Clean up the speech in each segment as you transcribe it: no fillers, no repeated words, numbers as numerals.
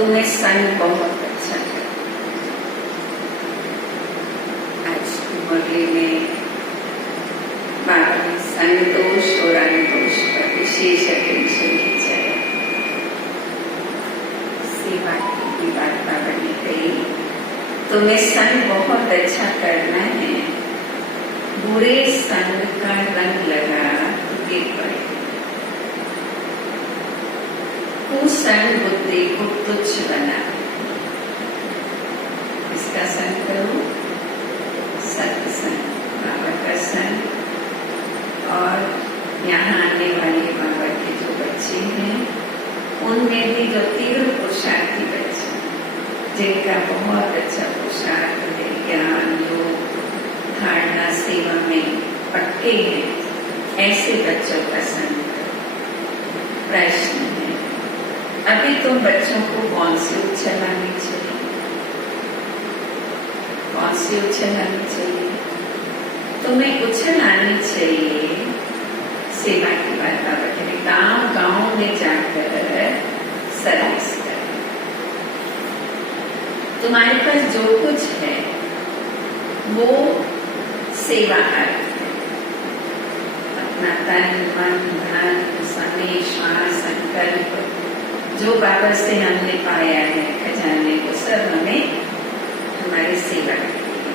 तुम्हें संग बहुत अच्छा है। आज मुरली में बाबा ने संतोष और अंतोष पर विशेष अटेंशन खींचा है। सेवा की बात बाबा ने कही, तुम्हें संग बहुत अच्छा करना है, बुरे संग का रंग लगा तो गिर पड़े। कुसंग बुद्धि को तुच्छ बना, इसका संग करो, सत्संग, बाबा का संग। और यहाँ आने वाले बाबा के जो बच्चे हैं, उनमें भी जो तीव्र पुरुषार्थी बच्चे, जिनका बहुत अच्छा पुरुषार्थ है, ज्ञान योग धारणा सेवा में पक्के हैं, ऐसे बच्चों का संग करो। प्रश्न है, अभी तुम बच्चों को कौन सी उछल आनी चाहिए? कौन सी उछल आनी चाहिए? तुम्हें उछल आनी चाहिए सेवा की बात बाबा कहते, गांव गांव में जाकर सर्विस कर। तुम्हारे पास जो कुछ है वो सेवा है। अपना तन मन धन समय श्वास संकल्प जो बाबा से हमने पाया है खजाने को सब हमें हमारी सेवा करती है।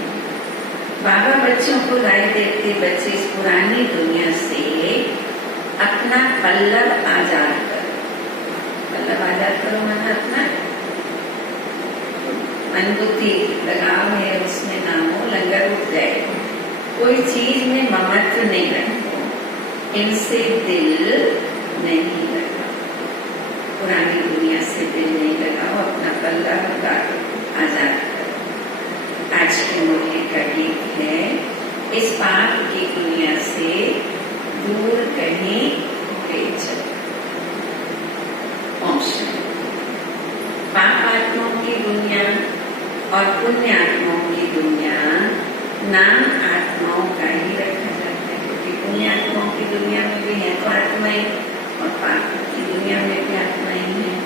बाबा बच्चों को राय देते, बच्चे इस पुरानी दुनिया से अपना पल्लव आजाद करो। पल्लव आजाद करो मन अपना मन बुद्धि लगाव है उसमें ना हो, लंगर उठ जाएगा। कोई चीज में ममत्व नहीं रखो, इनसे दिल नहीं लगा, पुरानी दुनिया से दिल नहीं लगाओ, अपना पल्ला आजाद करो। आज की मुरली का गीत है, इस पाप की दुनिया से दूर कहीं ले चलो। पाप आत्माओं की दुनिया और पुण्य आत्माओं की दुनिया नाम आत्माओं का ही रखा जाता है, क्योंकि पुण्य आत्माओं की दुनिया में भी है तो आत्माएं और पाप की दुनिया में भी आत्माएं हैं।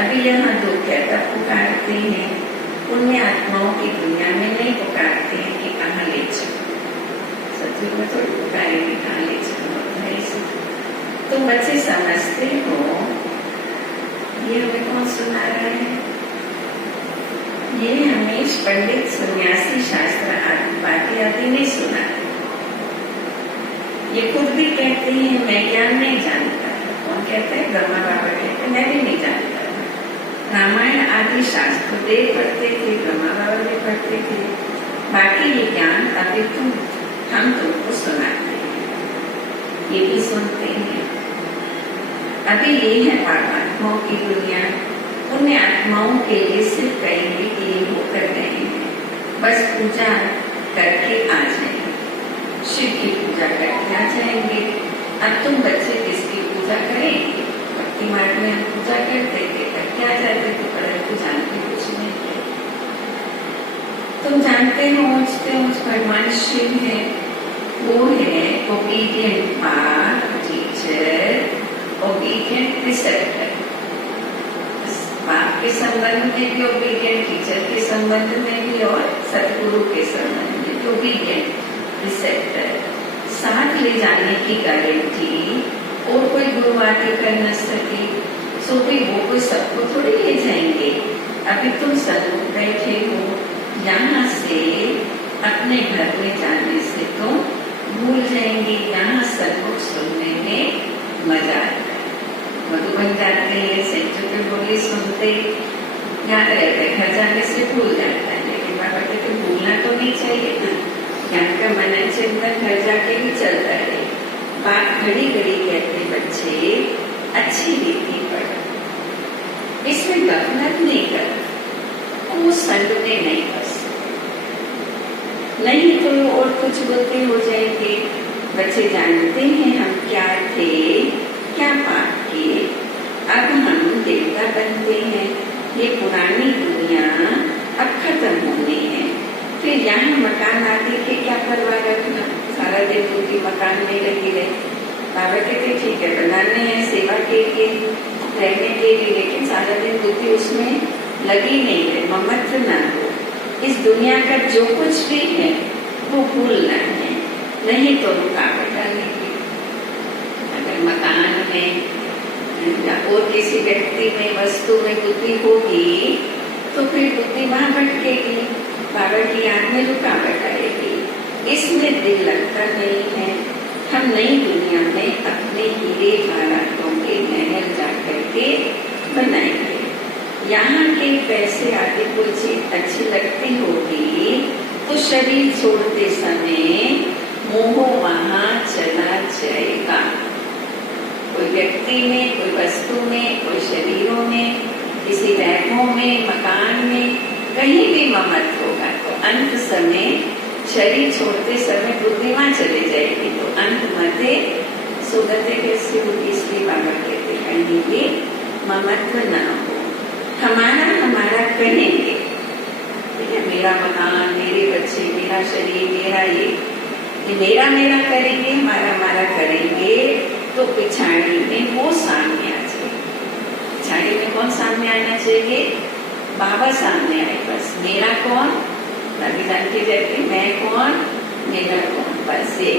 अभी यहाँ दो कहता पुकारते हैं, पुण्य आत्माओं की दुनिया में नहीं पुकारते हैं कि कहाँ ले चलो, सत्युग में थोड़ी पुकारेंगे कहाँ ले चलो। तुम बच्चे समझते हो ये हमें कौन सुना रहा है? ये हमें पंडित सन्यासी शास्त्र आदि आदि नहीं सुना। ये खुद भी कहते हैं मैं ज्ञान नहीं जानता। कौन कहते हैं? ब्रह्मा बाबा कहते हैं मैं भी नहीं जानता। रामायण आदि शास्त्र देव पढ़ते थे, ब्रह्मा बाबा भी पढ़ते थे, बाकी ये ज्ञान अभी हम तुमको सुनाते हैं, ये भी सुनते हैं। अभी ये है पाप आत्माओं की दुनिया। पुण्य आत्माओं के लिए सिर्फ कहेंगे कि ये होकर गए हैं, बस पूजा करके आ जाएंगे, शिव की पूजा करके आ जाएंगे। अब तुम बच्चे किसकी पूजा करेंगे? भक्ति मार्ग में हम पूजा करते थे, करके आ जाते थे, परंतु जानते कुछ नहीं थे। तुम जानते हो भगवान शिव है, वो है ओबीडियंट टीचर, ओबीडियंट प्रिसेप्टर। बाप के संबंध में भी ओबीडियंट, टीचर के संबंध में भी और सतगुरु के संबंध में भी ओबीडियंट प्रिसेप्टर। साथ ले जाने की गारंटी और कोई गुरु आके कर न सके, सो भी वो कोई सबको थोड़ी ले जाएंगे। अभी तुम सन्मुख बैठे हो, यहाँ से अपने घर में जाने से तुम भूल जाएंगे। यहाँ सन्मुख सुनने में मजा आता है। मधुबन जाते हैं, सेंटर पे बोली सुनते याद रहता है, घर जाने से भूल जाता है। लेकिन बाबा कहते भूलना तो नहीं चाहिए ना, ज्ञान का मनन चिंतन घर जाके भी चलता है। बात घड़ी घड़ी कहते बच्चे अच्छी रीति पढ़ो, इसमें गफलत नहीं करो, वो संग में नहीं बस, नहीं तो और कुछ बोलते हो जाएंगे। बच्चे जानते हैं हम क्या थे, क्या पाप किए, अब हम देवता बनते हैं। ये पुरानी दुनिया अब खत्म होनी है, फिर यहाँ मकान आदि के क्या परवाह रखना, सारा दिन उनकी मकान में लगी रहे। बाबा कहते ठीक है बनाने हैं सेवा के लिए, रहने के लिए, लेकिन सारा दिन बुद्धि उसमें लगी नहीं है। ममत्व ना हो, इस दुनिया का जो कुछ भी है वो भूलना है, नहीं तो रुकावट आएगी। अगर मकान में या और किसी व्यक्ति में, वस्तु में बुद्धि होगी तो फिर बुद्धि वहां भटकेगी, बाबा की याद में रुकावट आएगी, इसमें दिल लगता नहीं है। हम नई दुनिया में अपने हीरे जवाहरातों के महल जाकर के बनाएंगे। यहाँ के पैसे आदि कोई चीज अच्छी लगती होगी तो शरीर छोड़ते समय मोह वहां चला जाएगा। कोई व्यक्ति में, कोई वस्तु में, कोई शरीरों में, किसी वैभव में, मकान में, कहीं भी ममत्व होगा तो अंत समय शरीर छोड़ते समय बुद्धि वहां चले जाएगी। तो अंत मध्य सुगति कैसी होगी? इसलिए बाबा कहते कहीं भी ममत्व ना हो, हमारा हमारा कहेंगे। ठीक है, मेरा मकान, मेरे बच्चे, मेरा शरीर, मेरा ये मेरा मेरा करेंगे, हमारा हमारा करेंगे तो पिछाड़ी में वो सामने आ जाए। पिछाड़ी में कौन सामने आना चाहिए? बाबा सामने आए। बस मेरा कौन? अभी जान के जाती मैं कौन, मेरा कौन, बस ये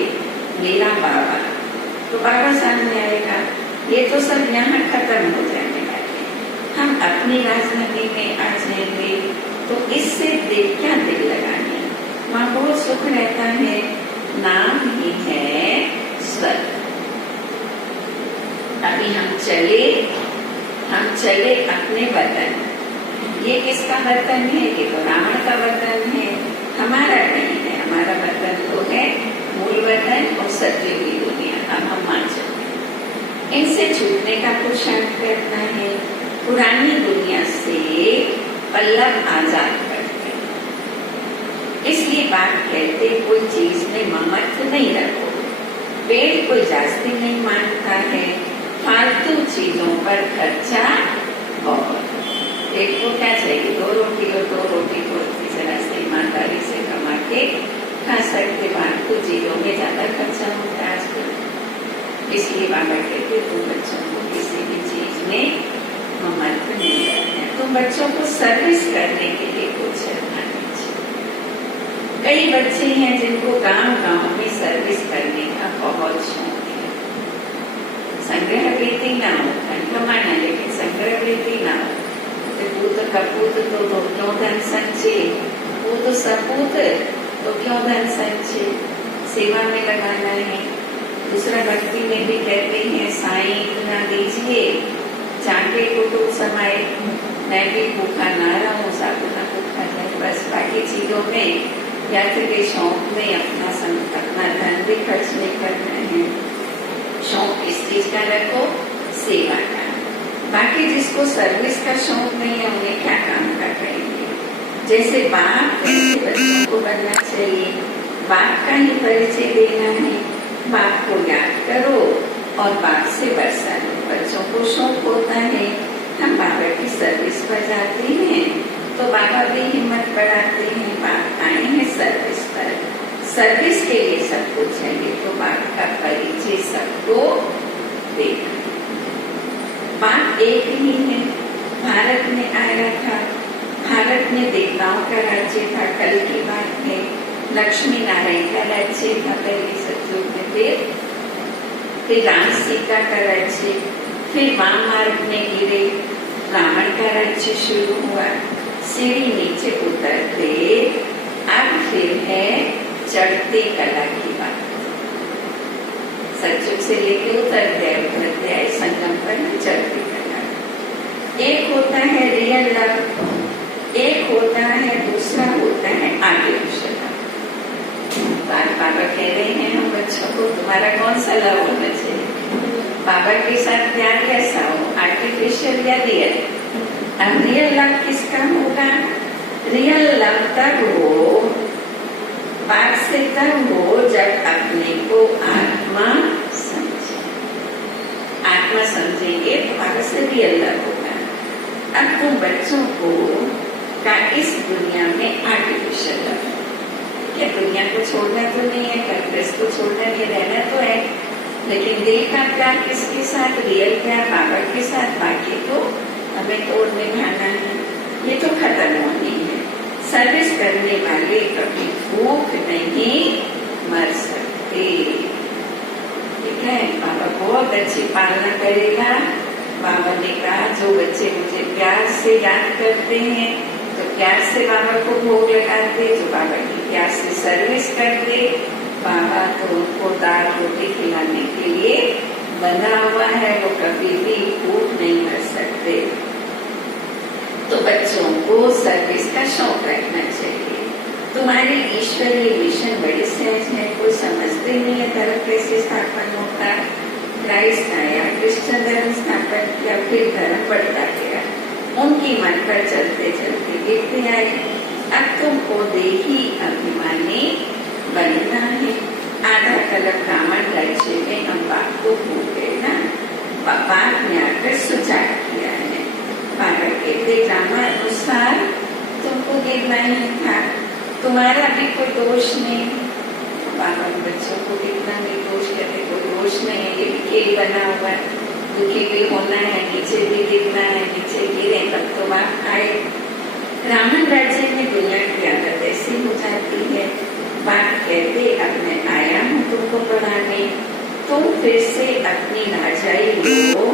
मेरा बाबा। तो बाबा सामने आएगा। ये तो सब यहाँ खत्म हो जाने वाले, हम अपनी राजधानी में आ जाएंगे। तो इससे दिल क्या दिल लगाने, वहाँ बहुत सुख रहता है। नाम ही है स्वर्ग। अभी हम चले अपने वतन। ये किसका वतन है? ये तो रावण का वतन है, हमारा नहीं है। हमारा वतन तो है मूल वतन और सत्य की दुनिया। अब हम मान चुके, इनसे छूटने का पुरुषार्थ करना है। पुरानी दुनिया से पल्लव आजाद करते, इसलिए बात कहते कोई चीज में ममत्व नहीं रखो। पेड़ कोई जास्ती नहीं मानता है, फालतू चीजों पर खर्चा बहुत। एक को क्या चाहिए? 2 रोटी और 2 रोटी को जरा से ईमानदारी से कमा के खा सकते, फालतू चीजों में ज्यादा खर्चा होता है आजकल। इसलिए बाबा कहते तुम बच्चों को किसी भी चीज में ममत्व नहीं करना है, तुम बच्चों को सर्विस करने के लिए कुछ करना चाहिए। कई बच्चे हैं जिनको गांव में सर्विस करने का बहुत शौक है। संग्रह वृत्ति ना हो, धन कमाना, लेकिन संग्रह वृत्ति ना हो। पूत कपूत तो क्यों धन संचय, पूत सपूत तो क्यों धन संचय। सेवा में लगाना है। दूसरा भक्ति में भी कहते हैं साईं इतना दीजिए चाटे कुटुंब समाए, मैं भी भूखा ना रहूं, साधु ना भूखा जाए। बस बाकी चीजों में यात्री के शौक में अपना धन भी खर्च नहीं करना है। शौक किस चीज का रखो? सेवा का। बाकी जिसको सर्विस का शौक नहीं है उन्हें क्या काम का करेंगे। जैसे बाप कैसे बच्चों को बनना चाहिए, बाप का ही परिचय देना है। बाप को याद करो और बाप से बरसा लो। बच्चों को शौक होता है हम बाबा की सर्विस पर जाते हैं तो बाबा भी हिम्मत बढ़ाते हैं। बाप आए हैं सर्विस पर, सर्विस के लिए सब कुछ चाहिए तो बाप का परिचय सबको देना। बाप एक ही है। भारत में आया था, भारत में देवताओं का राज्य था। कल की बात है, लक्ष्मी नारायण का राज्य था पहले सतयुग में, फिर राम सीता का राज्य, फिर वाम मार्ग में गिरे, रावण का राज्य शुरू हुआ। सीढ़ी नीचे उतरते, अब फिर है चढ़ते कला की बात। सतयुग से लेके उतरते आए संगम पर चढ़ते कला। एक होता है रियल लव, एक होता है, दूसरा होता है आर्टिफिशियल लव। बाबा कह रहे हैं हम बच्चों को तुम्हारा कौन सा लव होना चाहिए? बाबा के साथ प्यार कैसा हो, आर्टिफिशियल या रियल? अब रियल लव किसका होगा? रियल लव तब हो, बात से तब हो जब अपने को आत्मा समझे। आत्मा समझेंगे तो बाबा से रियल लव होगा। अब तुम बच्चों को का इस दुनिया में आर्टिफिशियल लव है। क्या दुनिया को छोड़ना तो नहीं है, कंग्रेस को छोड़ना नहीं, रहना तो है, लेकिन दिल का प्यार किसके साथ, रियल प्यार बाबा के साथ, बाकी तो हमें तोड़ निभाना है, ये तो खत्म होनी है। सर्विस करने वाले कभी भूख नहीं मर सकते, ठीक है। बाबा बहुत अच्छी पालना करेगा। बाबा ने कहा जो बच्चे मुझे प्यार से याद करते हैं, तो प्यार से बाबा को भोग लगाते, जो बाबा की प्यार से सर्विस करते, बाबा तो उनको दाल रोटी खिलाने के लिए बना हुआ है, वो कभी भी भूख नहीं मर सकते। तो बच्चों को सर्विस का शौक रखना चाहिए। तुम्हारी ईश्वरीय मिशन बड़ी सहज है, कोई समझते नहीं है धर्म कैसे स्थापन होता। क्राइस्ट आया, क्रिश्चियन धर्म स्थापन किया, फिर धर्म बढ़ता गया, उनकी मन पर चलते चलते गिरते आए। अब तुमको देही अभिमानी बनना है। आधा कलम रावण राज्य में हम बात को भूल गए ना, बाद में आकर सुधार किया है। बाबा कहते रामानुसार तुमको गिरना ही था, तुम्हारा भी कोई दोष नहीं। बाबा बच्चों को गिरना नहीं दोष कहते, कोई दोष नहीं है, ये भी खेल बना हुआ है, दुखी भी होना है, नीचे भी गिरना है, नीचे गिरे तब तो बात आए। रावण राज्य में दुनिया की आदत ऐसी हो जाती है, बात कहते अब मैं आया हूँ तुमको पढ़ाने, तुम फिर से अपनी राजाई लो,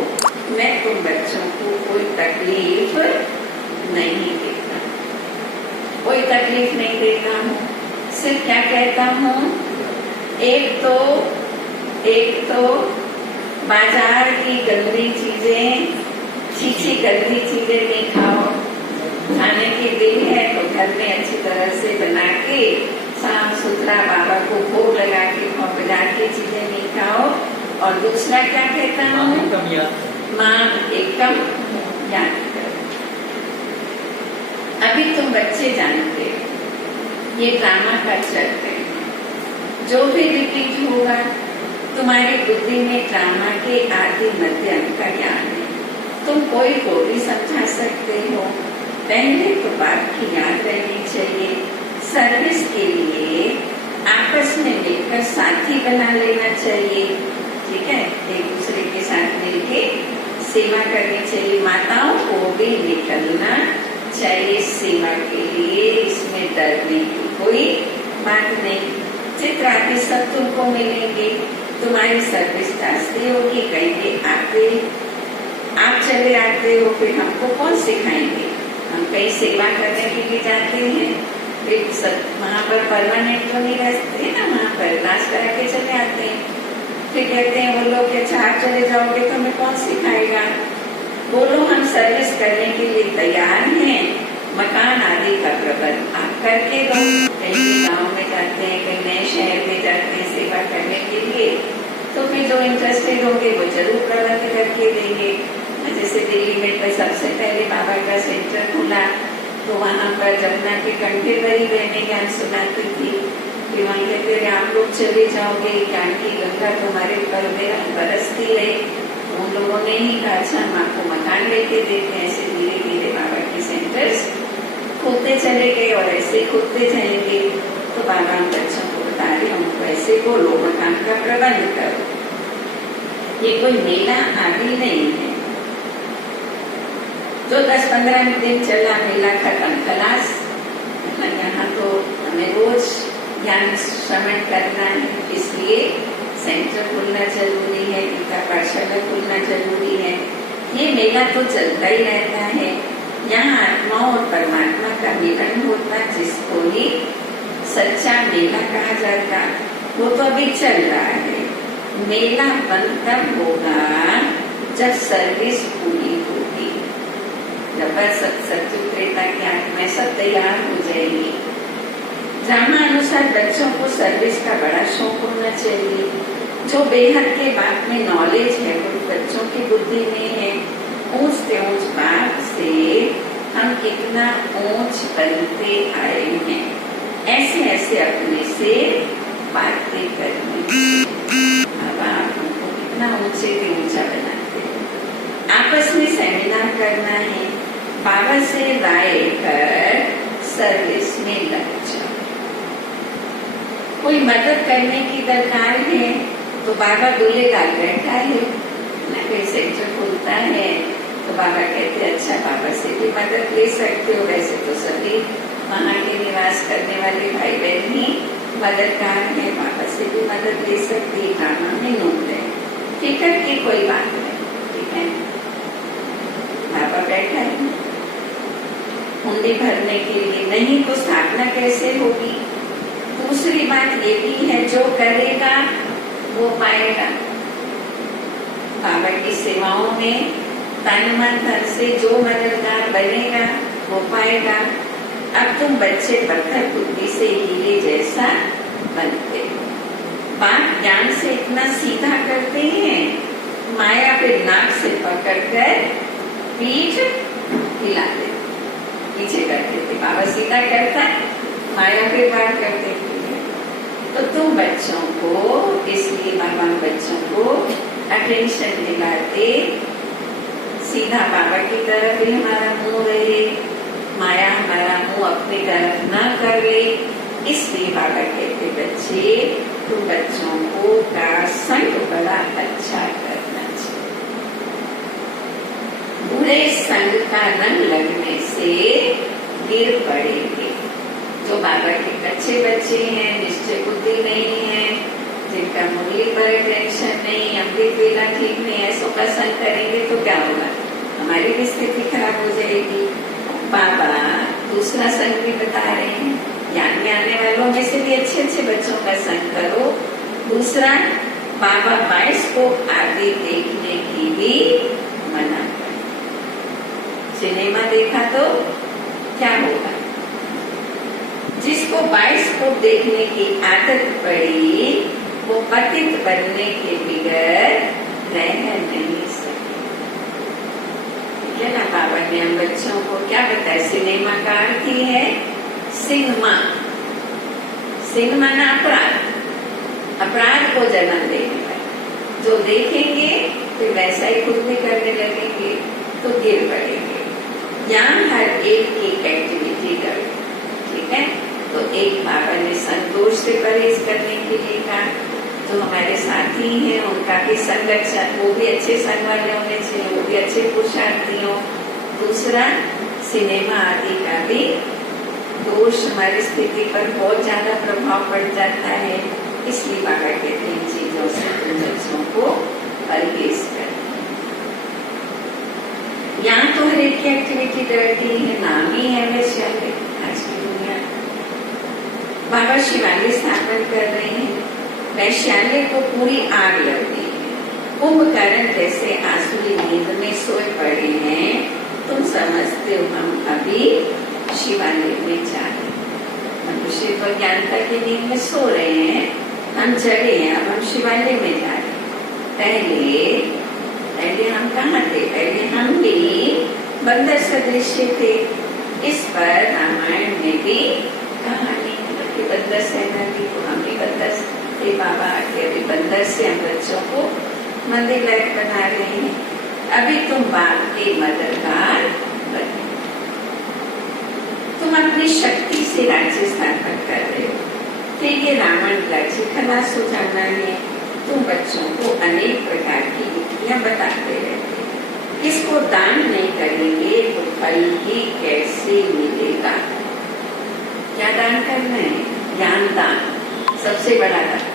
मैं तुम बच्चों को कोई तकलीफ नहीं देता, कोई तकलीफ नहीं देता हूँ। सिर्फ क्या कहता हूँ, एक तो बाजार की गंदी चीजें, छीछी गंदी चीजें नहीं खाओ। खाने के दिल है तो घर में अच्छी तरह से बना के साफ सुथरा बाबा को भोग लगा के बाजार की चीजें नहीं खाओ। और दूसरा क्या कहता हूँ, माँ एकदम याद करो। अभी तुम बच्चे जानते हो ये ड्रामा का चक्र है, जो भी रिपीट होगा तुम्हारी बुद्धि में ड्रामा के आदि मध्य अंत का ज्ञान है। तुम कोई को भी समझा सकते हो, पहले तो बात की याद रहनी चाहिए। सर्विस के लिए आपस में मिलकर साथी बना लेना चाहिए, ठीक है, एक दूसरे के साथ मिलके सेवा करनी चाहिए। माताओं को भी निकलना चाहिए सेवा के लिए, इसमें डरने की कोई बात नहीं। चित्र आदि सब तुमको मिलेंगे, तुम्हारी सर्विस जाती होगी, कहेंगे आप चले आते हो, फिर हमको कौन सिखाएंगे, हम कहीं सेवा करने के लिए जाते हैं, फिर सब वहाँ पर परमानेंट तो नहीं रहते ना, वहाँ पर नाच करा के चले आते हैं। फिर कहते हैं वो लोग अच्छा आप चले जाओगे तो हमें कौन सिखाएगा। बोलो हम सर्विस करने के लिए तैयार हैं, मकान आदि का प्रबंध आप करके दो। कहीं गाँव में जाते हैं, कहीं नए शहर में जाते हैं सेवा करने के लिए, तो फिर जो इंटरेस्टेड होंगे वो जरूर प्रबंध करके देंगे। जैसे दिल्ली में तो सबसे पहले बाबा का सेंटर खुला, तो वहाँ पर जमुना के कंठे बड़ी बहने ज्ञान सुनाती थी, फिर वहाँ कहते थे आप लोग चले जाओगे, ज्ञान की गंगा तुम्हारे ऊपर बरसती है। उन लोगों ने ही कहा अच्छा हम आपको मकान लेके देते हैं। ऐसे धीरे धीरे बाबा के सेंटर्स खुलते चले गए और ऐसे खुलते जाएंगे। तो बाबा हम बच्चों को बता रहे हमको ऐसे बोलो, मकान का प्रबंध करो। ये कोई मेला आदि नहीं है जो 10-15 दिन चला, मेला खत्म खलास। यहाँ तो हमें रोज ज्ञान श्रवण करना है, इसलिए सेंटर खुलना जरूरी है, गीता पाठशाला खुलना जरूरी है। ये मेला तो चलता ही रहता है, यहाँ आत्मा और परमात्मा का मिलन होता, जिसको ही सच्चा मेला कहा जाता, वो तो अभी चल रहा है। मेला बंद तब होगा जब सर्विस पूरी होगी, जब सत्युग त्रेता की आत्मा सब तैयार हो जाएगी। ड्रामा अनुसार बच्चों को सर्विस का बड़ा शौक होना चाहिए। जो बेहद के बात में नॉलेज है वो बच्चों की बुद्धि में है। ऊंच से ऊंच बात से हम कितना ऊंच बनते आए हैं, ऐसे ऐसे अपने से बातें करनी। अब आप हमको कितना ऊंचे से ऊंचा बनाते हैं। आपस में सेमिनार करना है, बाबा से राय कर सर्विस में लग जाओ। कोई मदद करने की दरकार है तो बाबा दूल्हेदार बैठा है ना, कोई सेंटर खुलता है तो बाबा कहते हैं अच्छा बाबा से भी मदद ले सकते हो। वैसे तो सभी वहाँ के निवास करने वाले भाई बहन ही मददगार है, बाबा से भी मदद ले सकती है। कामा में नोट है, टिकट की कोई बात नहीं, ठीक है। बाबा बैठा है हुंडी भरने के लिए, नहीं तो स्थापना कैसे होगी। दूसरी बात ये भी है जो करेगा वो पाएगा। बाबा की सेवाओं में तन मन धन से जो मददगार बनेगा वो पाएगा। अब तुम बच्चे पत्थर बुद्धि से हीरे जैसा बनते हो। बात ज्ञान से इतना सीधा करते हैं, माया फिर नाक से पकड़कर पीठ हिला देते, पीछे करते थे। बाबा सीधा करता है, माया फिर बात करते थे। तो तुम बच्चों को, इसलिए बाबा बच्चों को अटेंशन दिलाते, सीधा बाबा की तरफ ही हमारा मुंह रहे, माया हमारा मुंह अपनी तरफ न कर ले। इसलिए बाबा कहते बच्चे तुम बच्चों को का संग बड़ा अच्छा करना चाहिए। बुरे संग का रंग लगने से गिर पड़ेंगे। जो बाबा के कच्चे बच्चे हैं, निश्चय बुद्धि नहीं है, जिनका मुरली पर टेंशन नहीं, अमृत वेला ठीक नहीं, ऐसों का संग करेंगे तो क्या होगा, हमारी भी स्थिति खराब हो जाएगी। बाबा दूसरा संग भी बता रहे हैं, ज्ञान में आने वालों में से भी अच्छे अच्छे बच्चों का संग करो। दूसरा, बाबा बाइस्कोप आदि देखने की भी मना करें। सिनेमा देखा तो क्या होगा, जिसको बाइस्कोप देखने की आदत पड़ी वो पतित बनने के बिगैर रह नहीं सकते। ठीक है ना। बाबा ने हम बच्चों को क्या बताया, सिनेमा का अर्थ ही है सिनेमा, सिनेमा ना अपराध, अपराध को जन्म देने वाला। जो देखेंगे फिर वैसा ही खुद भी करने लगेंगे तो गिर पड़ेंगे। यहाँ हर एक की एक्टिविटी करें, ठीक है। तो एक बाबा ने संतोष से परहेज करने के लिए कहा, जो हमारे साथी हैं उनका भी संग अच्छा, वो भी अच्छे संग वाले होने चाहिए, वो भी अच्छे पुरुषार्थी हो। दूसरा, सिनेमा आदि का भी दोष हमारी स्थिति पर बहुत ज्यादा प्रभाव पड़ जाता है। इसलिए बाबा कहते हैं चीजों से बच्चों को परहेज करें। यहाँ तो हर एक की एक्टिविटी डर्टी है, नाम ही है वैश्यालय। आज की दुनिया बाबा शिवालय स्थापन कर रहे हैं, वैश्यालय को पूरी आग लग गई है। कुंभकर्ण जैसे आसुरी नींद में सोए पड़े हैं, तुम समझते हो हम अभी शिवालय में जा रहे हैं। मनुष्य तो ज्ञानता की नींद में सो रहे हैं, हम जगे हैं, अब हम शिवालय में जा रहे हैं। पहले हम कहाँ थे, पहले हम भी बंदर सदृश थे। इस पर रामायण में भी कहानी कि बंदर से नदी को हम भी बंदर थे। बाबा आके अभी बंदर से हम बच्चों को मंदिर लायक बना रहे हैं। अभी तुम बाप के मददगार बने, तुम अपनी शक्ति से राज्य स्थापन कर रहे हो। फिर ये रावण राज्य खलास हो जाना है। तुम बच्चों को अनेक प्रकार की युक्तियां बताते रहते हैं। इसको दान नहीं करेंगे तो फल ही कैसे मिलेगा। क्या दान करना है, ज्ञान दान सबसे बड़ा दान।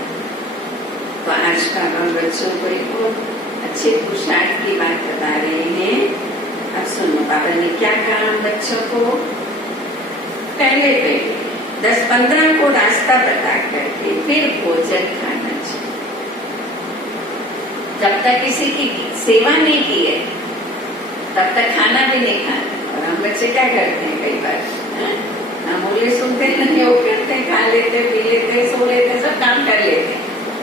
तो आज का हम बच्चों को एक अच्छे पुरुषार्थ की बात बता रहे हैं। अब सुनो, बाबा ने क्या कहा हम बच्चों को, पहले 10-15 को रास्ता बता करके फिर भोजन खाना चाहिए। जब तक किसी की सेवा नहीं की है तब तक खाना भी नहीं खाना। और हम बच्चे क्या करते हैं, कई बार हम बोले सुनते नहीं, वो करते हैं, खा लेते, पी लेते, सो लेते, सब काम कर लेते।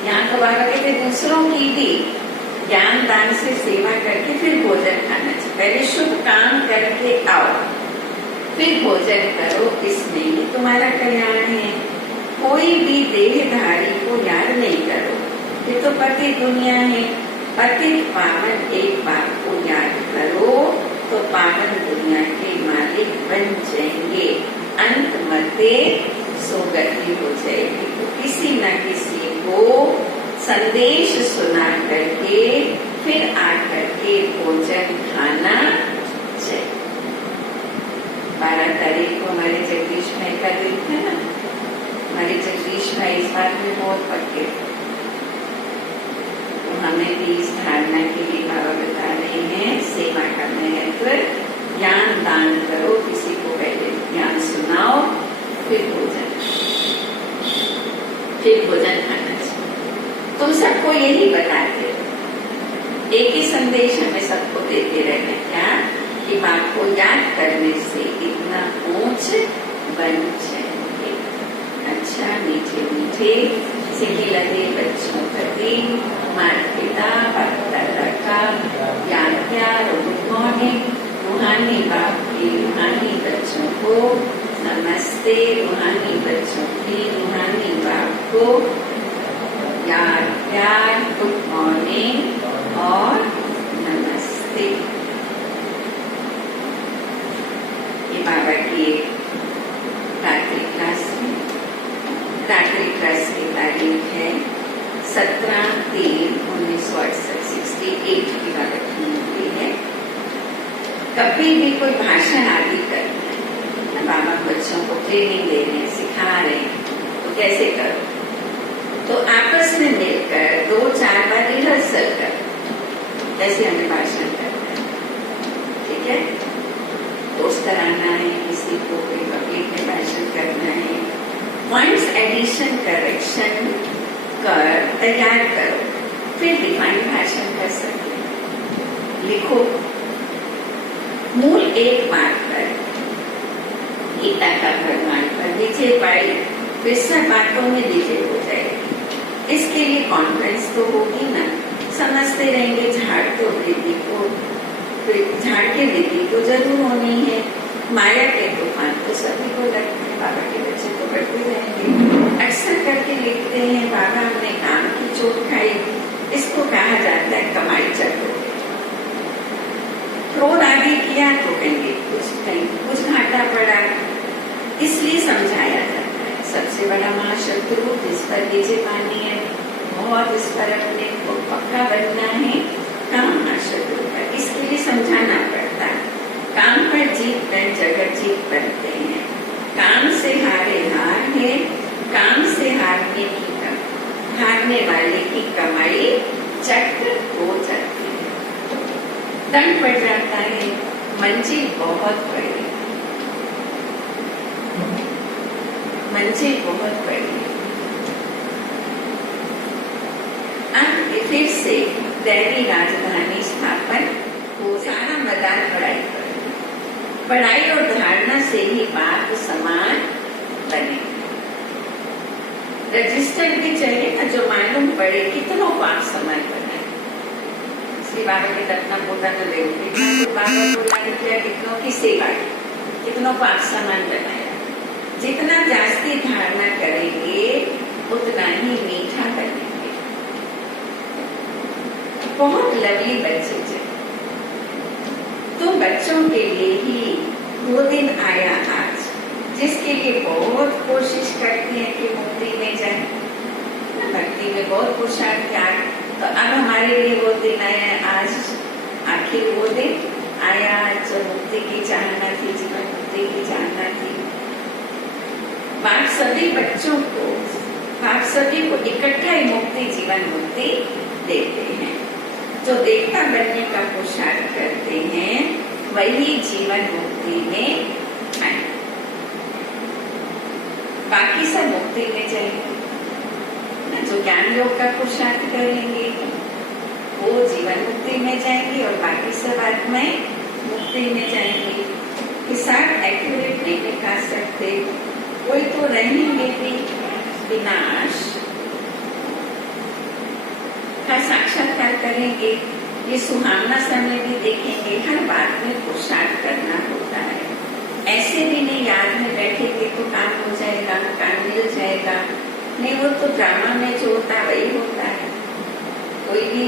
यहाँ तो बाबा कहते दूसरों की भी ज्ञान दान से सेवा करके फिर भोजन खाना चाहिए। पहले शुभ काम करके आओ फिर भोजन करो, इसमें ही तुम्हारा कल्याण है। कोई भी देहधारी को याद नहीं करो, ये तो पति दुनिया है। पतित पावन एक बात को याद करो तो पावन दुनिया के मालिक बन जाएंगे। अंत मते सोगति हो जाएगी। तो किसी न किसी को संदेश सुना करके फिर आकर के भोजन खाना चाहिए। 12 तारीख को हमारे जगदीश भाई का दिन था ना। हमारे जगदीश भाई इस बात में बहुत पक्के थे, तो हमें भी इस धारणा के लिए बाबा बता रहे हैं, सेवा का महत्व, ज्ञान दान करो, किसी को पहले ज्ञान सुनाओ, फिर भोजन खाना चाहिए। तुम सबको यही बताते, एक ही संदेश हमें सबको देते रहना, क्या कि बात को याद करने से इतना ऊंच बन जाएंगे। अच्छा, मीठे मीठे सिके लगे बच्चों प्रति माता पिता बाप दादा का याद प्यार और गुड मॉर्निंग। रूहानी बाप की रूहानी बच्चों को नमस्ते, रूहानी बच्चों की रूहानी बाप को याद प्यार, गुड मॉर्निंग और नमस्ते। ये बाबा की रात्रि क्लास है। रात्रि क्लास की तारीख है 17/3/1968, 68 की बाबा की मूर्ति है। कभी भी कोई भाषण आदि करना है, बाबा बच्चों को ट्रेनिंग दे रहे हैं, सिखा रहे हैं, तो कैसे करो? तो आपस में मिलकर 2-4 बार रिहर्सल करो, जैसे हमें भाषण करना है, ठीक है? दोस्त कराना है, किसी को कोई पब्लिक में भाषण करना है, पॉइंट्स एडिशन करेक्शन कर तैयार करो, फिर डिफाइन भाषण कर सकते हैं। लिखो मूल एक बात पर, गीता का प्रमाण पर नीचे पाई, फिर सब बातों में नीचे हो जाएगी। इसके लिए कॉन्फ्रेंस तो होगी ना, समझते रहेंगे। झाड़ तो वृद्धि को, झाड़ के वृद्धि तो जरूर होनी है। माया के तूफान तो सभी को लगते हैं, बाबा के बच्चे तो बढ़ते रहेंगे। अक्सर करके लिखते हैं, बाबा हमने काम की चोट खाई, इसको कहा जाता है कमाई चक्र। फ्रॉड आदि किया तो कहेंगे कुछ घाटा पड़ा, इसलिए समझाया जाता है। सबसे बड़ा महाशत्रु जिस पर विजय पानी है, बहुत इस पर अपने को पक्का बनना है, काम महाशत्रु का, इसके लिए समझाना पड़ता है। काम पर जीत कर जगत जीत बनते हैं। काम से हारे हार है, काम से हारने वाले की कमाई चक्र हो जाती है, दंड पड़ जाता है, मंजिल बहुत बड़ी, मंजिल बहुत बड़ी। अब फिर से दैवी राजधानी स्थापन हो, सारा मैदान पढ़ाई और धारणा से ही बात समान बने। रजिस्टर भी चाहिए ना, जो मालूम पड़े कितनों को आप समान बनाए। श्री बाबा के अपना पोता तो ले, बाबा को लागू किया, कितनों की सेवा की, कितनों को आप समान बनाया। जितना जास्ती धारणा करेंगे उतना ही मीठा बनेंगे। बहुत लवली बच्चे चाहिए, तो बच्चों के लिए ही वो दिन आया आज, जिसके लिए बहुत कोशिश करते हैं कि मुक्ति में जाए। भक्ति में बहुत पुरुषार्थ किया, तो अब हमारे लिए वो दिन आया आज, आखिर वो दिन आया जो मुक्ति की चाहना थी, जीवन मुक्ति की चाहना थी। बाप सभी बच्चों को, बाप सभी को इकट्ठा ही मुक्ति, जीवन मुक्ति देते हैं। जो देवता बनने का पुरुषार्थ करते हैं वही जीवन मुक्ति में आए, बाकी सब मुक्ति में जाएंगे। जो ज्ञान योग का पुरुषार्थ करेंगे वो जीवन मुक्ति में जाएंगे और बाकी सब आत्माएं मुक्ति में जाएंगी। हिसाब एक्यूरेट नहीं निकाल सकते, कोई तो रहेंगे भी विनाश का साक्षात्कार करेंगे। ये सुहावना समय भी देखेंगे, हर बात में पुरुषार्थ करना होता है। ऐसे भी नहीं याद में बैठेंगे तो काम हो जाएगा, काम मिल जाएगा, नहीं वो तो ड्रामा में जो होता है वही होता है। कोई भी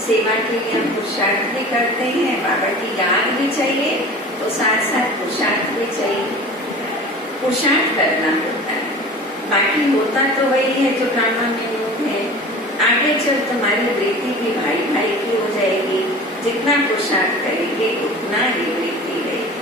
सेवा के लिए हम पुरुषार्थ भी करते हैं, बाबा की याद भी चाहिए, तो साथ साथ पुरुषार्थ भी चाहिए। पुरुषार्थ करना होता है, बाकी होता तो वही है जो ड्रामा में लोग हैं। आगे चल तुम्हारी बेटी भी भाई भाई की हो जाएगी, जितना पुरुषार्थ करेंगे उतना ही वृद्धि रहेगी।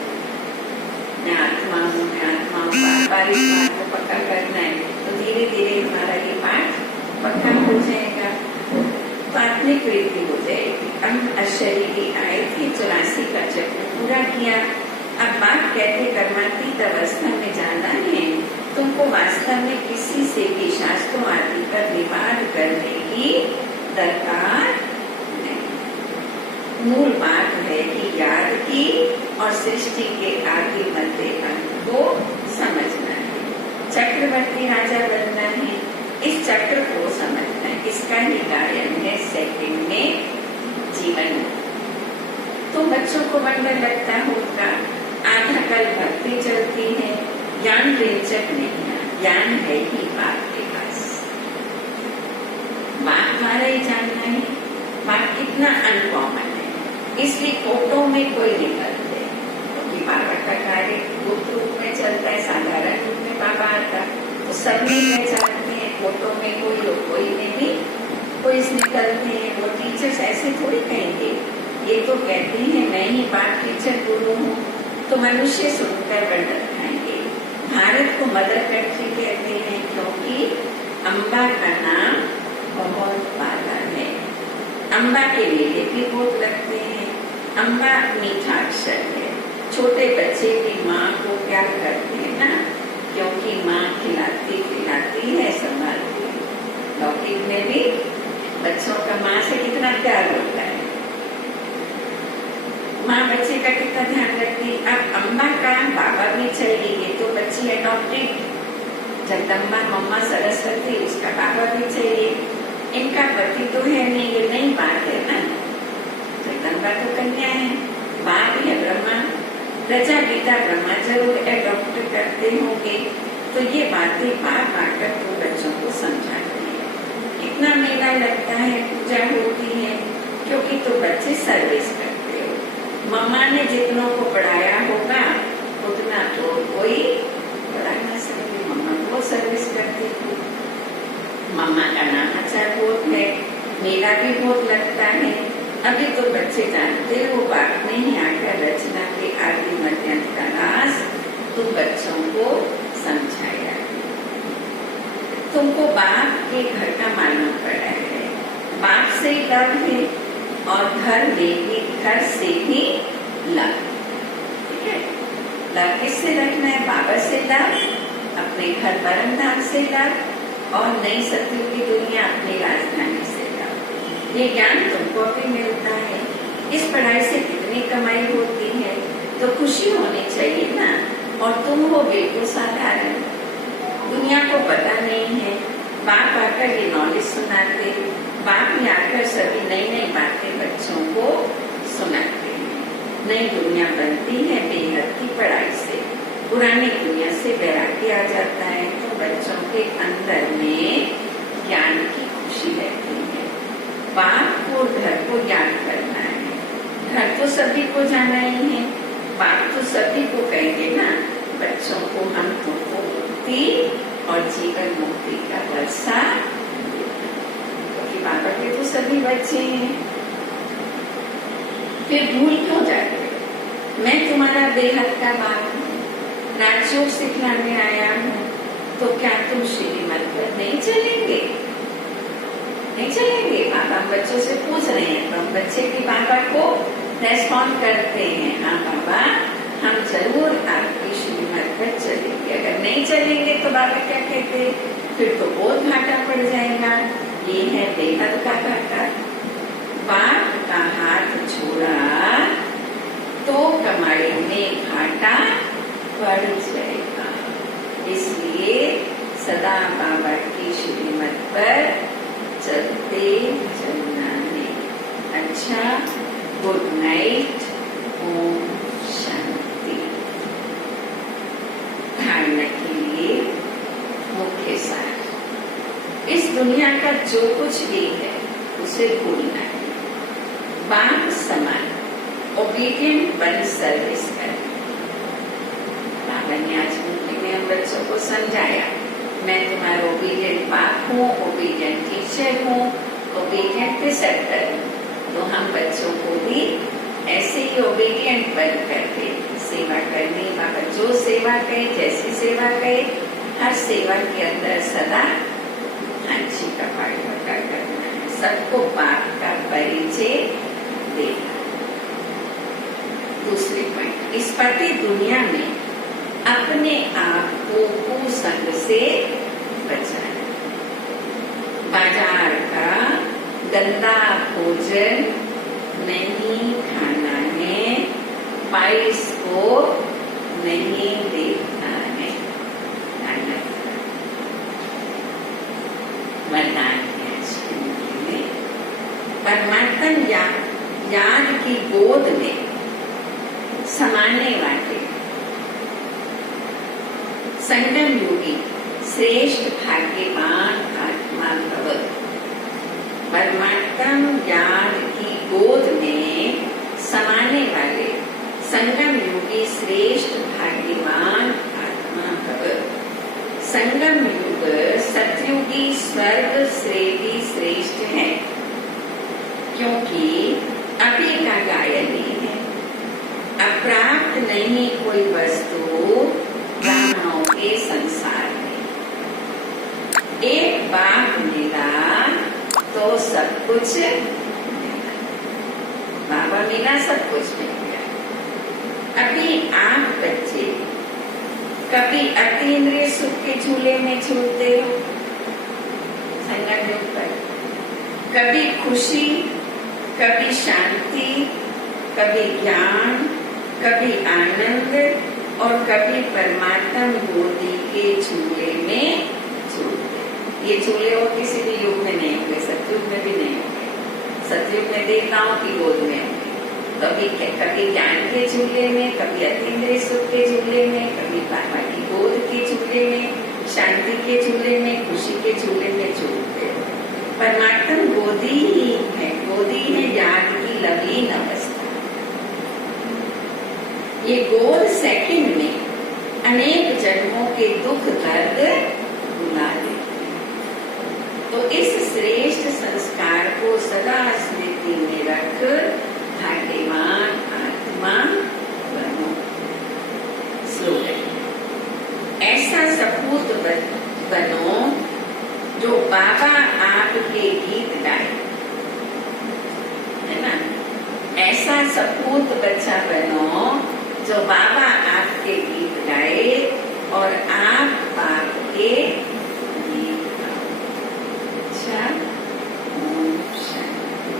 मैं आत्मा हूँ, मैं आत्मा हूँ, बार इस बात को पक्का करना है तो धीरे धीरे हमारा ये पाठ पक्का हो जाएगा, तो आत्मिक वृद्धि हो जाएगी। हम अशरीरी आए थे, 84 का चक्र पूरा किया। अब बात कहते कर्मातीत अवस्था में जाना है, तुमको वास्तव में किसी से भी शास्त्रों आदि पर विवाद करने की दरकार नहीं। मूल बात है कि याद की और सृष्टि के आदि मध्य अंत को समझना है। चक्रवर्ती राजा बनना है, इस चक्र को समझना है, इसका ही गायन है सेकंड में जीवन। तो बच्चों को वंडर लगता होगा, आधा कल भक्ति चलती है, ज्ञान रेचक नहीं है, ज्ञान है ही बाप के पास, बाप द्वारा ही जानना है। बाप कितना अनकॉमन है, इसलिए फोटो में कोई नहीं करते, क्योंकि बाबा का कार्य गुप्त रूप में चलता है, साधारण रूप में बाबा आता तो सभी पहचानते हैं। फोटो में कोई में भी कोई निकलते हैं। वो टीचर्स ऐसे थोड़ी कहेंगे, ये तो कहते हैं मैं ही बाप टीचर गुरु हूँ, तो मनुष्य सुनकर वंडर खाएंगे। भारत को मदर कंट्री कहते हैं क्योंकि अम्बा का नाम बहुत बाला है। अम्बा के मेले भी बहुत लगते हैं। अम्बा मीठा अक्षर है। छोटे बच्चे भी माँ को प्यार करते हैं ना, क्योंकि माँ खिलाती पिलाती है, संभालती है। लौकिक में भी बच्चों का माँ से कितना प्यार होता है, माँ बच्चे का कितना ध्यान रखती। अब अम्मा का बाबा भी चाहिए तो बच्ची अडॉप्टेड, जगदम्बा मम्मा सरस्वती, उसका बाबा भी चाहिए। इनका पति तो है नहीं, ये नई बात है ना। जगदम्बा तो कन्या है, बाप है ब्रह्मा, प्रजा पिता ब्रह्मा जरूर अडॉप्ट करते होंगे। तो ये बातें बाप आकर तो बच्चों को समझाते हैं। कितना मेला लगता है, पूजा होती है, क्योंकि तो बच्चे सर्विस करते हो। मम्मा ने जितनों को पढ़ाया होगा उतना तो कोई पढ़ा ना सके। मम्मा बहुत सर्विस करती थी, मम्मा का नामाचार बहुत है, मेला भी बहुत लगता है। अभी तो बच्चे जानते हो बाप ने ही आकर रचना के आदि मध्यांत का राज तुम बच्चों को समझाया। तुमको बाप के घर का मालूम पड़ा है, बाप से लव है और घर में भी घर से ही लव। ठीक है, लव किससे रखना है? बाबा से लव, अपने घर परम धाम से लव, और नई सत्युग की दुनिया अपनी राजधानी से लव। ये ज्ञान तुमको भी मिलता है। इस पढ़ाई से कितनी कमाई होती है, तो खुशी होनी चाहिए ना। और तुम हो बिल्कुल साधारण, दुनिया को पता नहीं है। बाप आकर ये नॉलेज सुनाते, बाप ही आकर सभी नई नई बातें बच्चों को सुनाते हैं। नई दुनिया बनती है बेहद की पढ़ाई से, पुरानी दुनिया से वैराग्य आ जाता है। तो बच्चों के अंदर में ज्ञान की खुशी रहती है। बाप को घर को याद करना है, घर तो सभी को जाना ही है, बाप तो सभी को कहेंगे ना। बच्चों को हम तुमको मुक्ति और जीवन मुक्ति का वर्षा, क्योंकि बाबा के तो सभी बच्चे हैं। फिर भूल क्यों जाते? मैं तुम्हारा बेहद का बाप हूँ, राजयोग सिखलाने आया हूँ, तो क्या तुम श्रीमत पर नहीं चलेंगे? नहीं चलेंगे? बाबा बच्चों से पूछ रहे हैं, तो बच्चे की बाबा को रेस्पॉन्ड करते हैं, हाँ बाबा हम जरूर आपकी श्रीमत पर चलेंगे। अगर नहीं चलेंगे तो बाबा क्या कहते? फिर तो बहुत घाटा पड़ जाएगा। ये है बेहद का घाटा। बाप का हाथ छोड़ा तो कमाई में घाटा बढ़ जाएगा। इसलिए सदा बाबा की श्रीमत पर चलते चलना है। अच्छा, गुड नाइट, ओम शांति। धारणा के लिए मुख्य सार, इस दुनिया का जो कुछ भी है उसे भूलना है। बाप समान ओबीडियंट बन सर्विस करें। बाबा ने आज मुक्ति में हम बच्चों को समझाया, मैं तुम्हारा ओबीडियंट बाप हूँ, ओबीडियंट टीचर हूँ, एक्सेप्ट करें, तो हम बच्चों को भी ऐसे ही ओबीडियंट बन करके सेवा करनी। बाबा जो सेवा कहे, जैसी सेवा कहे, हर सेवा के अंदर सदा हांची का पाठवका करना है, सबको बाप का परिचय देना। दूसरी पॉइंट, इस पति दुनिया में अपने आप को कुसंग से बचाए। बाजार का गंदा भोजन नहीं खाना है, पाइस को नहीं देखना है। वरदान है परमात्मा ज्ञान की गोद में समाने वाले संगम योगी श्रेष्ठ भाग्यवान आत्मा भव। परमात्मा ज्ञान की गोद में समाने वाले संगम योगी श्रेष्ठ भाग्यवान आत्मा भव। संगम युग सतयुगी स्वर्ग से भी श्रेष्ठ है, क्योंकि अभी का गायन ही है। अप्राप्त नहीं कोई वस्तु ब्राह्मणों के संसार में। एक बाप मिला तो सब कुछ मिला। बाबा मिला, सब कुछ मिल गया। अभी आप बच्चे कभी अतीन्द्रिय सुख के झूले में झूलते हो, संगम युग पर, कभी खुशी, कभी शांति, कभी ज्ञान, कभी आनंद, और कभी परमात्मा गोदी के झूले में झूलते। ये झूले और किसी भी युग में नहीं होंगे, सतयुग में भी नहीं होंगे। सतयुग में देवताओं की गोद में होंगे, कभी ज्ञान के झूले में, कभी अतीन्द्रिय सुख के झूले में, कभी बाबा की गोद के झूले में, शांति के झूले में, खुशी के झूले में झूलते हो। परमात्मा गोदी ही है, गोदी है ज्ञान की लवलीन अवस्था। ये गोद सेकंड में अनेक जन्मों के दुख दर्द भुला देती है। तो इस श्रेष्ठ संस्कार को सदा स्मृति में रख भाग्यवान आत्मा बनो। स्लोगन, ऐसा सपूत बनो जो बाबा आपके गीत गाए, है ना। ऐसा सपूत बच्चा बनो जो बाबा आपके गीत गाए और आप बाप के गीत गाओ। अच्छा, ओम शांति।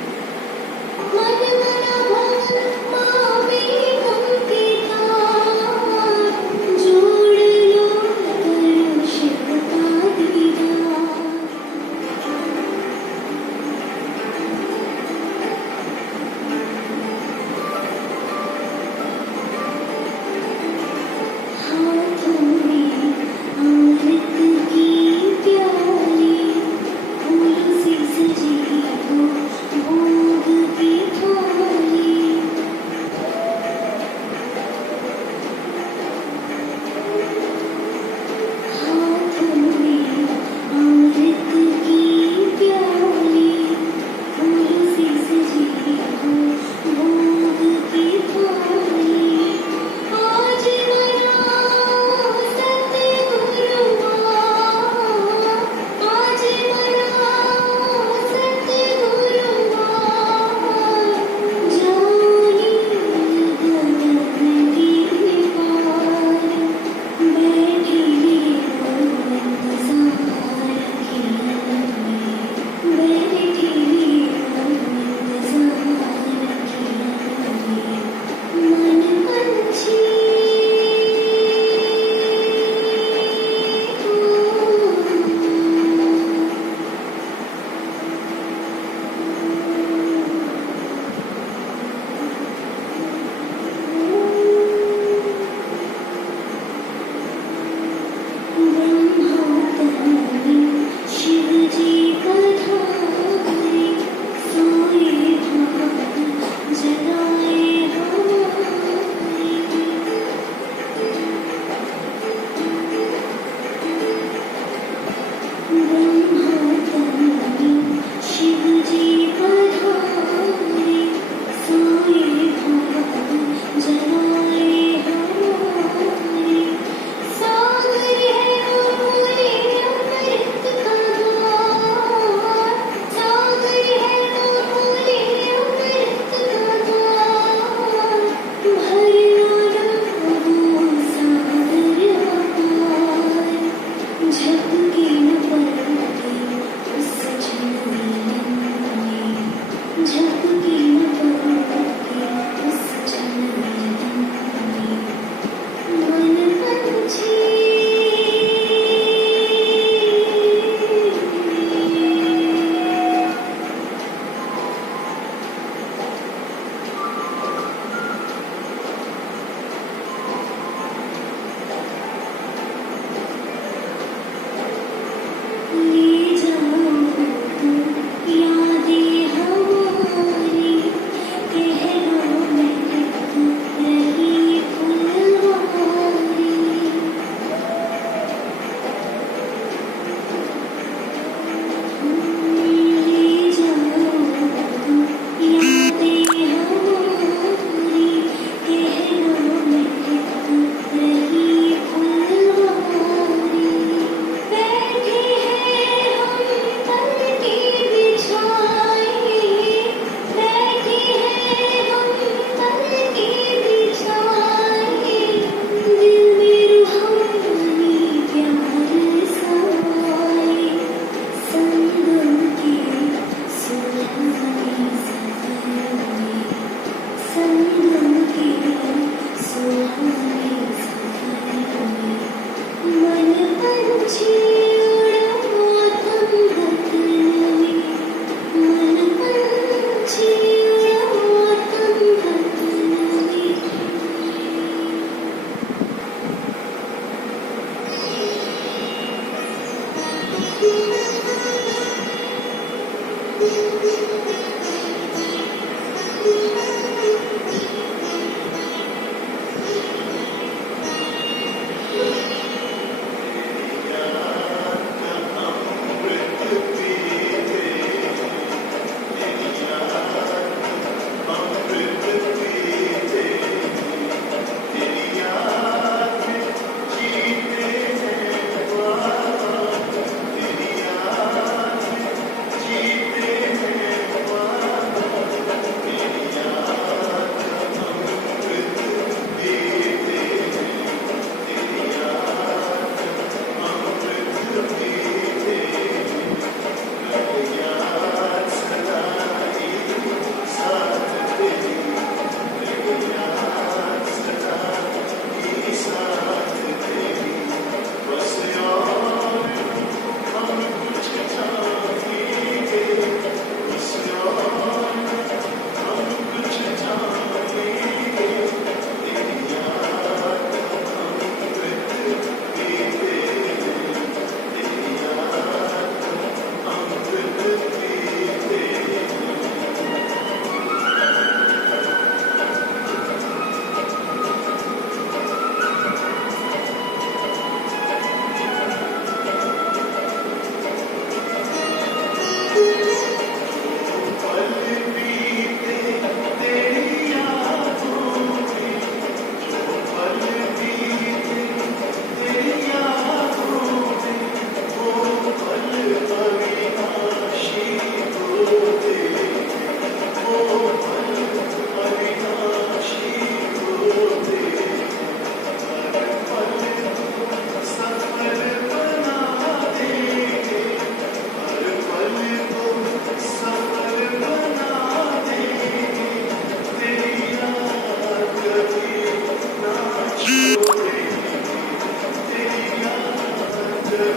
Thank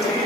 you.